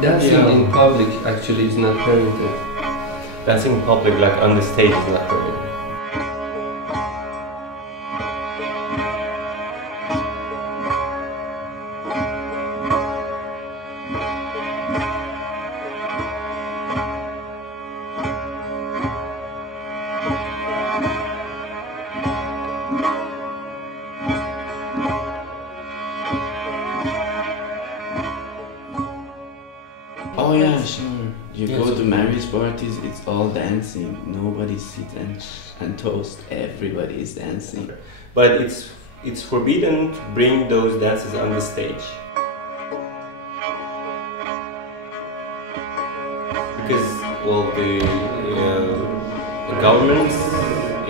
Dancing in public actually is not permitted. Dancing in public, like on the stage, is not permitted. Oh yeah, sure. You go to marriage parties, it's all dancing. Nobody sits and toast. Everybody is dancing. But it's forbidden to bring those dances on the stage. Because, well, the government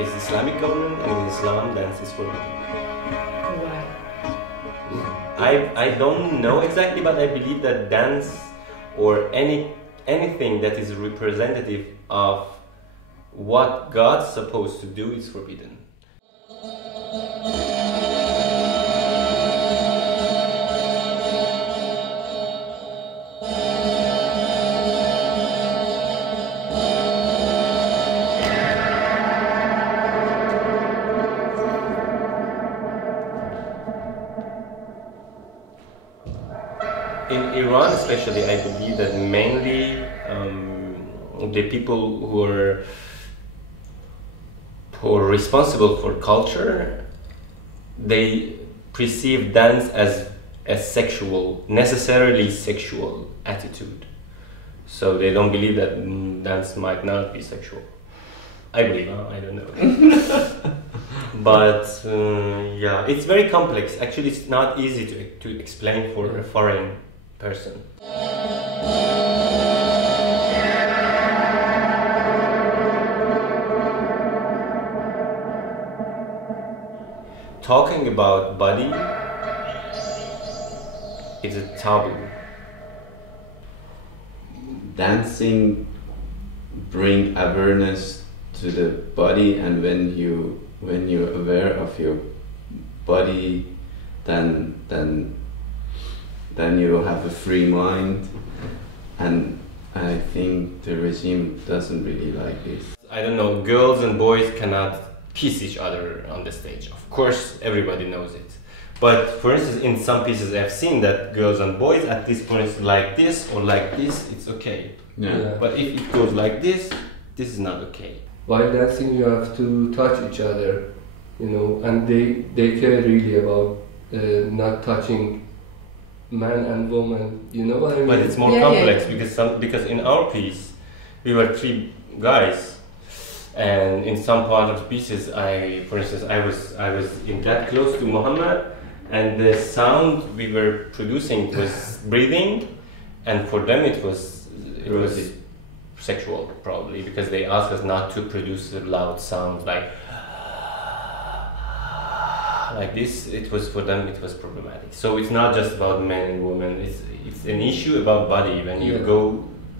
is Islamic government, and in Islam dance is forbidden. Why? I don't know exactly, but I believe that dance or anything that is representative of what God's supposed to do is forbidden. In Iran especially, I believe that mainly the people who are responsible for culture, they perceive dance as a sexual, necessarily sexual attitude. So they don't believe that dance might not be sexual. I believe, I don't know. But yeah, it's very complex. Actually, it's not easy to explain for a foreign person. Talking about body is a taboo. Dancing bring awareness to the body, and when you're aware of your body, then you have a free mind, and I think the regime doesn't really like this. I don't know, girls and boys cannot kiss each other on the stage. Of course, everybody knows it. But for instance, in some pieces I've seen that girls and boys at this point like this or like this, it's okay. Yeah. But if it goes like this is not okay. While dancing, you have to touch each other, you know, and they care really about not touching man and woman. You know what I mean? But it's more complex because in our piece we were 3 guys. And in some part of the pieces, for instance, I was in that close to Muhammad, and the sound we were producing was breathing, and for them it was sexual, probably, because they asked us not to produce a loud sound like this. It was, for them, it was problematic. So it's not just about men and women. It's an issue about body.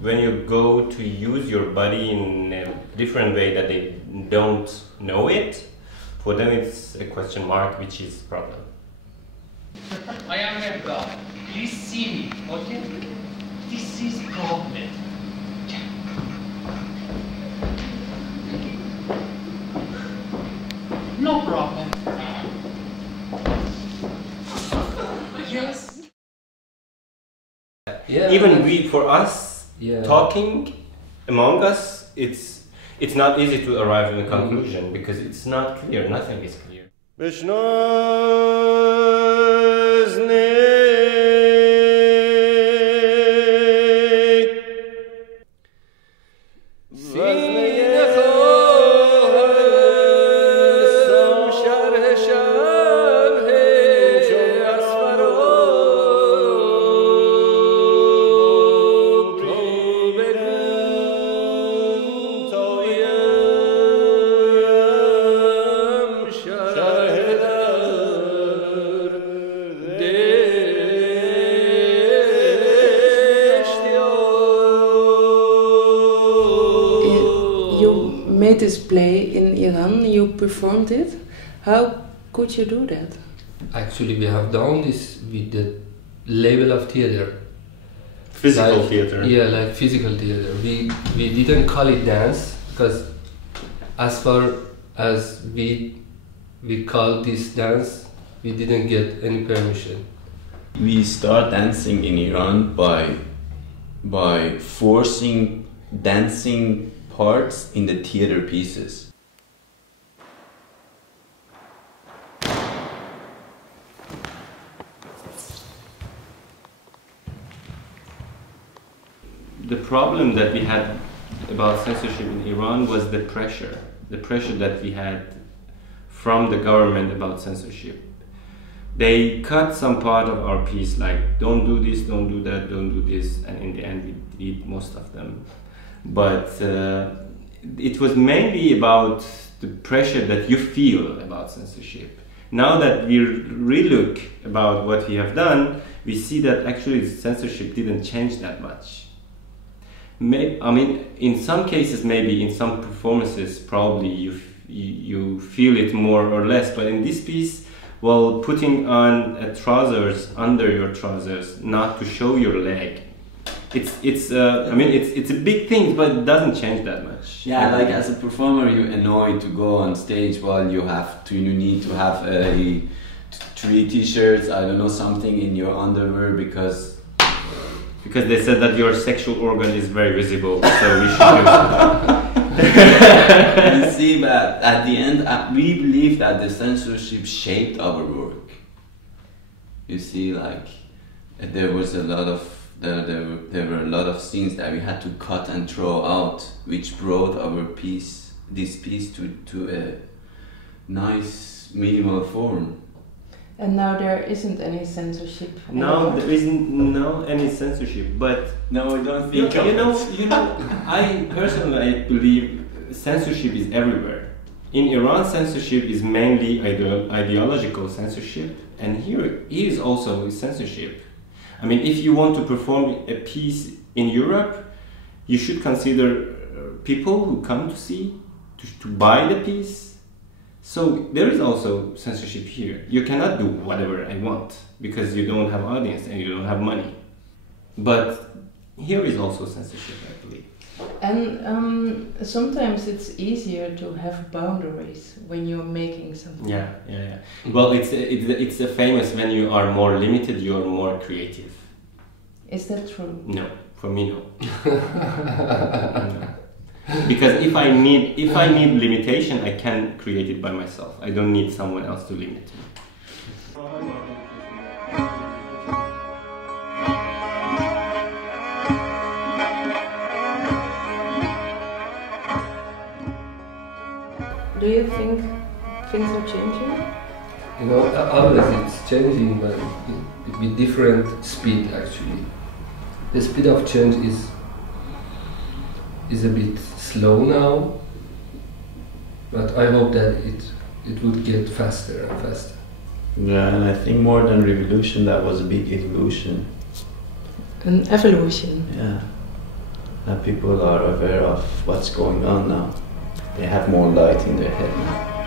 When you go to use your body in a different way that they don't know it, for them it's a question mark, which is a problem. I am a God. Please see me, okay? This is problem. No problem. Yes. Yeah. Even for us, yeah, talking among us, it's not easy to arrive at a conclusion because it's not clear. Nothing is clear. Made this play in Iran, you performed it. How could you do that? Actually, we have done this with the level of theater. Physical Like, theater. Yeah, like physical theater. We didn't call it dance because as far as we called this dance, we didn't get any permission. We start dancing in Iran by forcing dancing parts in the theater pieces. The problem that we had about censorship in Iran was the pressure that we had from the government about censorship. They cut some part of our piece, like don't do this, don't do that, don't do this, and in the end we did most of them. But it was mainly about the pressure that you feel about censorship. Now that we relook about what we have done, we see that actually censorship didn't change that much. I mean, in some cases, maybe in some performances, probably you feel it more or less. But in this piece, well, putting on trousers under your trousers, not to show your leg, it's a big thing, but it doesn't change that much. Yeah, like as a performer, you're annoyed to go on stage while you need to have 3 t-shirts, I don't know, something in your underwear because they said that your sexual organ is very visible, so we should do it. You see, but at the end, we believe that the censorship shaped our work. You see, like there were a lot of scenes that we had to cut and throw out, which brought this piece to a nice minimal form. And now there isn't any censorship. No, there isn't any censorship, but no, I don't think you know, I personally believe censorship is everywhere. In Iran, censorship is mainly ideological censorship, and here is also censorship. I mean, if you want to perform a piece in Europe, you should consider people who come to see, to buy the piece. So there is also censorship here. You cannot do whatever I want because you don't have audience and you don't have money. But here is also censorship, I believe. And sometimes it's easier to have boundaries when you're making something. Yeah. Well, it's a famous when you are more limited, you are more creative. Is that true? No, for me, no. No. Because if I need limitation, I can create it by myself. I don't need someone else to limit me. Do you think things are changing? You know, always it's changing, but with different speed actually. The speed of change is a bit slow now, but I hope that it would get faster and faster. Yeah, and I think more than revolution, that was a big evolution. An evolution. Yeah, that people are aware of what's going on now. They have more light in their head now.